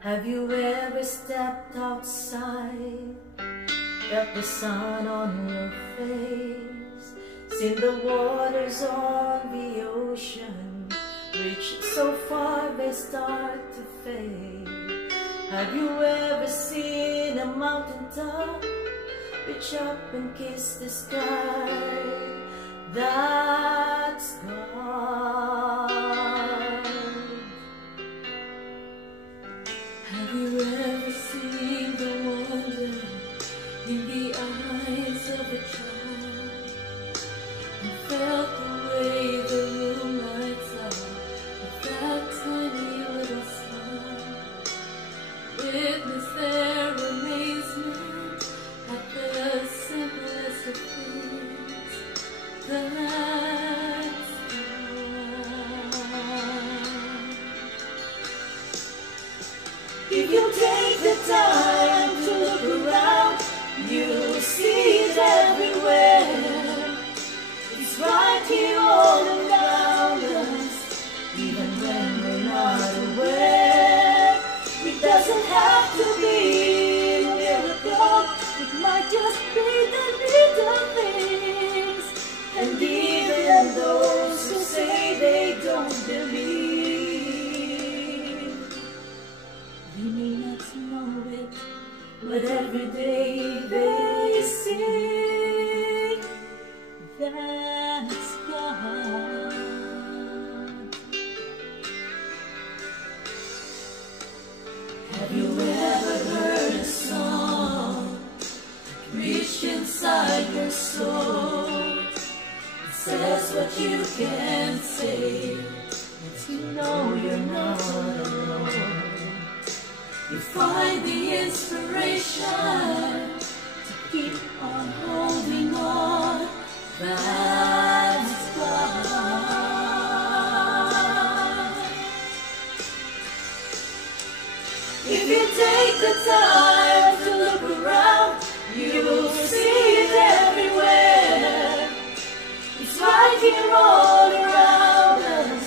Have you ever stepped outside, felt the sun on your face, seen the waters on the ocean reach so far they start to fade? Have you ever seen a mountain top reach up and kiss the sky? That's God. Have you ever seen the wonder in the eyes of a child, and felt the way the room lights up with that tiny little smile? Witness their amazement at the simplest of things. That's God. If you take the time to look around, you'll see it everywhere. It's right here all around us, even when we're not aware. It doesn't have to be a miracle, it might just be the little things. And even those who say they don't believe, they may not know it, but every day they see that's God. Have you ever heard a song reach inside your soul? It says what you can't say, lets you know you're not alone. You find the inspiration to keep on holding on. That's God. If you take the time to look around, you'll see it everywhere. It's right here all around us,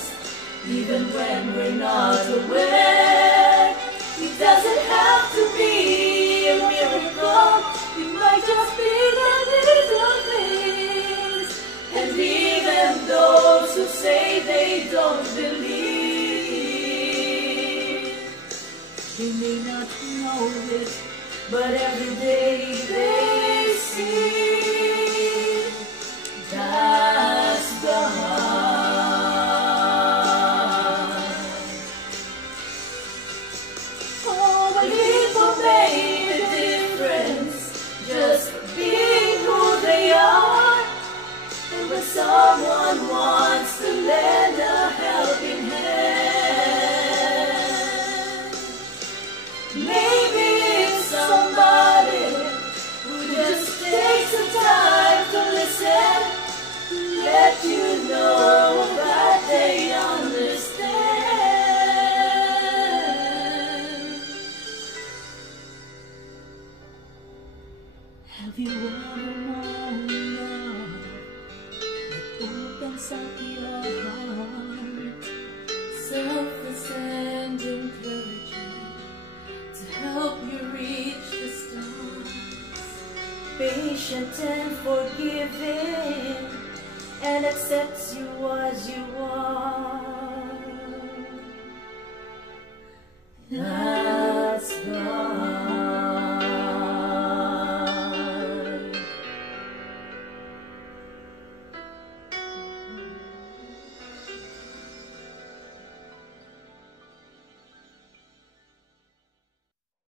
even when we're not aware. It doesn't have to be a miracle, it might just be the little things. And even those who say they don't believe, they may not know it, but every day they see that's God. Oh, but people made a difference just being who they are. And when someone wants to lend a helping hand, maybe it's somebody who just takes the time to listen, let you know that they understand. Have you ever known love that opens up your heart, selfless and encouraging, to help you reach the stars, patient and forgiving, and accepts you as you are?